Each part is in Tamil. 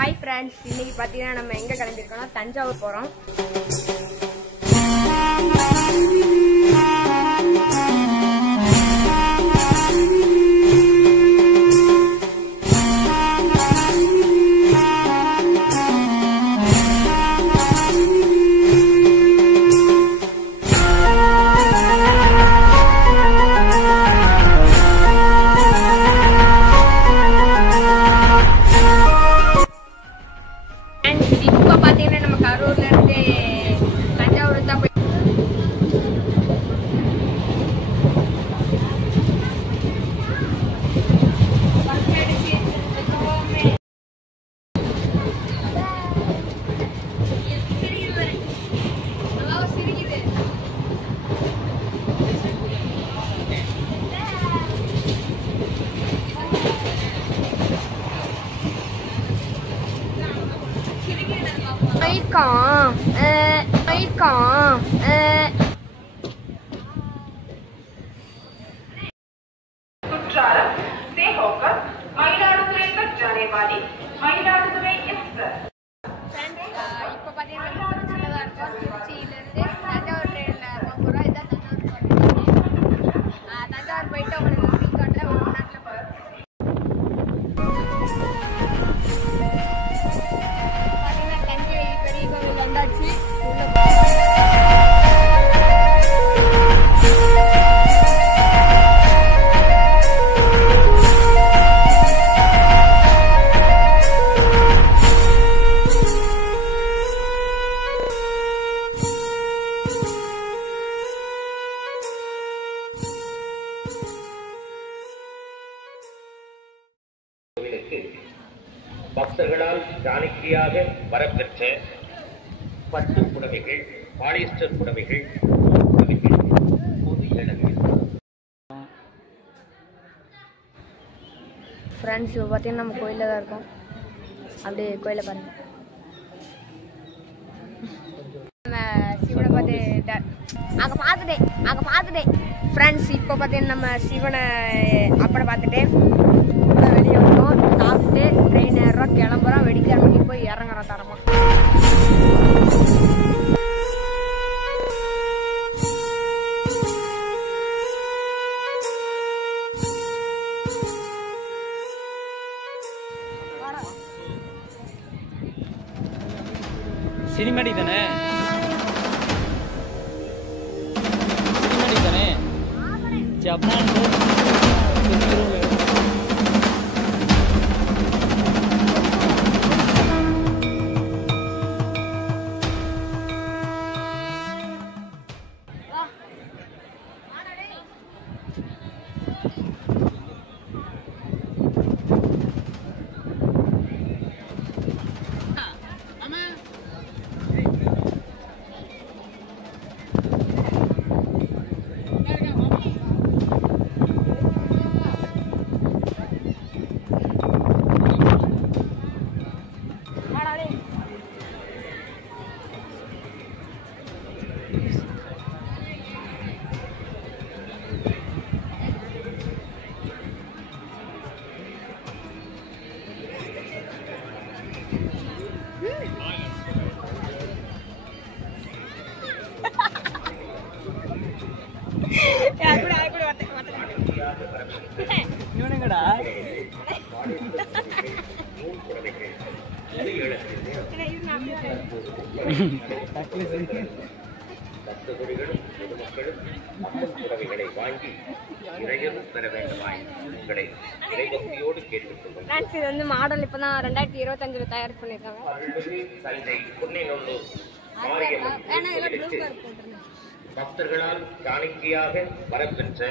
ஹாய் ஃப்ரெண்ட்ஸ், இன்னைக்கு பார்த்தீங்கன்னா நம்ம எங்கே கிளம்பியிருக்கோம்னா தஞ்சாவூர் போகிறோம். இப்போ பார்த்தீங்கன்னா நம்ம கரூர்லேருந்து தஞ்சாவூர் தான் போய் कुற்றாலம் से होकर मयिलादुतुरै तक जाने वाली मयिलादुतुरै एक्सप्रेस। இப்போ பார்த்தீங்கன்னா சின்னதாக இருக்கும். திருச்சியிலேருந்து தஞ்சாவூர் ட்ரெயினில் போகிறோம். இதான் தஞ்சாவூர் போயிட்டு உங்களுக்கு டீ காட்டில் ஒரு நாட்டில் போகிறோம். பார்த்தீங்கன்னா தஞ்சை பெரிய கோவில் வந்தாச்சு. பக்தர்களால் காணிக்கையாக வரப்பெற்ற பட்டு புடவைகள், பாலிஸ்டர் புடவைகள், பொது இடங்களில் ஃப்ரெண்ட்ஸ் இப்போ பார்த்தீங்கன்னா நம்ம கோயிலில் தான் இருக்கோம். அப்படியே கோயிலை பாருங்கள். நம்ம சிவனை அங்கே பார்த்துட்டேன் ஃப்ரெண்ட்ஸ். இப்போ பார்த்தீங்கன்னா நம்ம சிவனை அப்பனை பார்த்துட்டு வெளியே வந்தோம். சாப்பிட்டு ட்ரெயின் ஏறுறோம், கிளம்புறோம். வெடிக்காரமைக்கு போய் இறங்குறோம் தரமா. சினிமாடி தானே ஜப்பான் இவனுங்கடா பக்தகுடிகளும் பொதுமக்களும் புடவைகளை வாங்கி இறையும் பெற வேண்டுமாய் உங்களை இறைபக்தியோடு கேட்டுக்கொள்ளும். இது வந்து மாடல் இப்போ தான் 2025 தயார் பண்ணியிருக்காங்க. தஞ்சை பொன்னைநல்லூர் மாரியம்மன் கோவிலுக்கு பக்தர்களால் காணிக்கையாக வரப்பெற்ற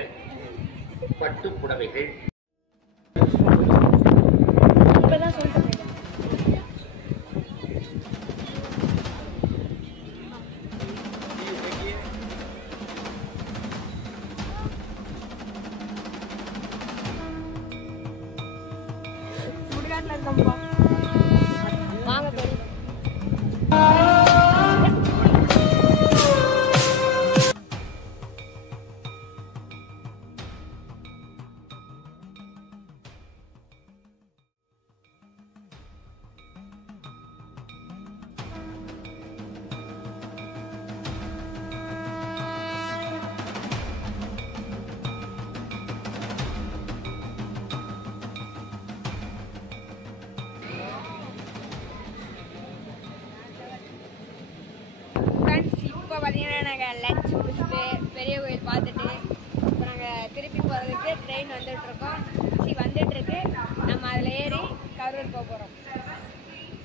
பட்டு புடவைகள் இப்போதான் சொல்லிட்டு முடியாட்டில் இருக்கோம்ப்பா. வாங்க போய் நாங்கள் லஞ்ச் முடிச்சுட்டு பெரிய கோயில் பார்த்துட்டு இப்போ நாங்கள் திருப்பி போகிறதுக்கு ட்ரெயின் வந்துட்டுருக்கோம். வந்துட்டுருக்கு. நம்ம அதில் ஏறி கரூர் போக போகிறோம்.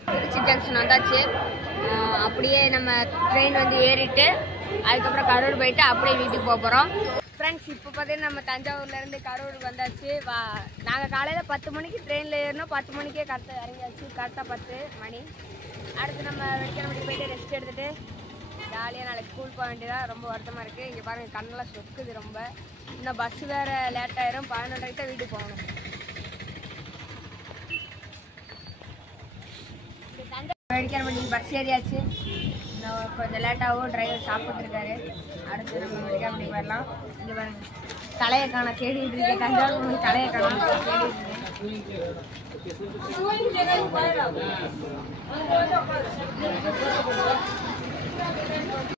திருச்சி ஜங்ஷன் வந்தாச்சு. அப்படியே நம்ம ட்ரெயின் வந்து ஏறிட்டு அதுக்கப்புறம் கரூர் போயிட்டு அப்படியே வீட்டுக்கு போக போகிறோம். ஃப்ரெண்ட்ஸ், இப்போ பார்த்தீங்கன்னா நம்ம தஞ்சாவூர்லேருந்து கரூருக்கு வந்தாச்சு. நாங்கள் காலையில் 10 மணிக்கு ட்ரெயினில் ஏறினோம். 10 மணிக்கே கரெக்டாக இறங்கியாச்சு. கரெக்டாக 10 மணி. அடுத்து நம்ம வெடிக்கிறமணிக்கு போயிட்டு ரெஸ்ட் எடுத்துகிட்டு ஜாலியாக நாளைக்கு ஸ்கூல் போக வேண்டியதாக. ரொம்ப வருத்தமாக இருக்குது. இங்கே பாருங்கள், கண்ணெல்லாம் சொக்குது ரொம்ப. இன்னும் பஸ்ஸு வேறு லேட் ஆயிரும். 11:30 தான் வீட்டுக்கு போகணும். வெடிக்கிறமணி பஸ் ஏறியாச்சு. கொஞ்சம் லேட்டாகவும் டிரைவர் சாப்பிட்டுருக்காரு. அடுத்து நம்ம வெடிக்கிறமணி போயிடலாம். இங்கே பாருங்க, தலையை காண தேடிட்டு இருக்கேன். தஞ்சாவூர் தலையை காண தேடிட்டு இருக்கேன்.